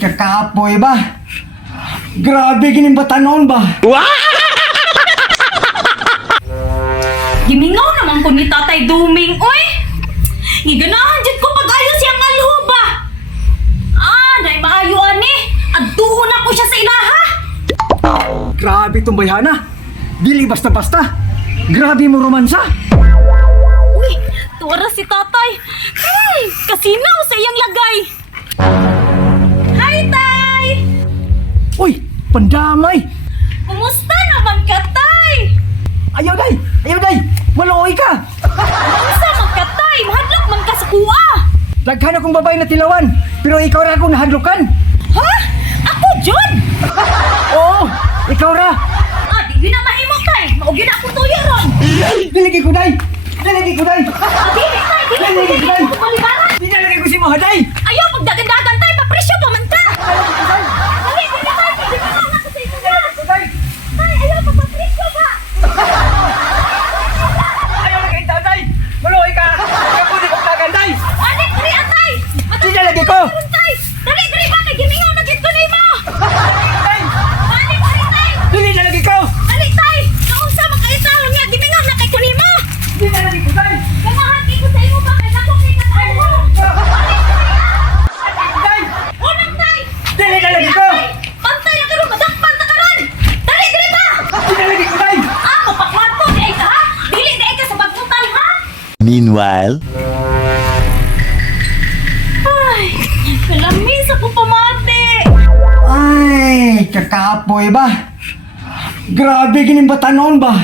kakapoy ba? Grabe gining batanon ba? Gimingaw naman ko ni Tatay Duming, oy! Giganahan dyan ko pag-ayo siyang alho ba? Dahil maayo ani, adtuon ako siya sa ilaha! Grabe tong bayhana. Dili basta-basta. Grabe mo romansa. Uy, tuwara si Tatay. Kasinaw sa iyang lagay. Hi, Tay! Uy, pandamay. Kumusta naman ka, Tay? Ayaw day. Maluoy ka. Kumusta man ka, Tay? Mahadlok man ka sa kuwa. Daghan akong babae na tilawan. Pero ikaw ra akong nahadlokan. Ha? Ako, John? Oo, ikaw ra. Di na mahimo, Tay. Maugi na akong tuyo ron. Diligi ko day. Dili, Tay. Dili ko palibaran. Dinalagay ko si Mahaday. Ayaw, pagdagandagan, Tay. Papresyo pa man ka. Dali, Tay. Di ba nga ako sa inyo na? Tay, ayaw, papapresyo ba? Ayaw na kay tatay. Maluoy ka. Ako di ko kaganday. Dali, Tay. Dinalagay ko. Tay. Dali, ba? Kay gimingaw na gito ni mo. Day. Dali, Tay. Dili nalagay ko. Dali, Tay. Naunsa magkaitahon niya. Gimingaw na kay kunimo. Dinalagay ko day. Kamahati ko sa imo ba? Kaya ako kay katay mo. Day. Unang, Tay. Dili nalagay ko. Pantay na karon, madakpan ta karon. Dali, ba? Dinalagay ko day. Mapakwan po, di ka ha? Dili, di ka sa pagputal ha? Meanwhile, Ay, kalamis ako pamati. Ay, kakapoy ba? Grabe gining batanon ba?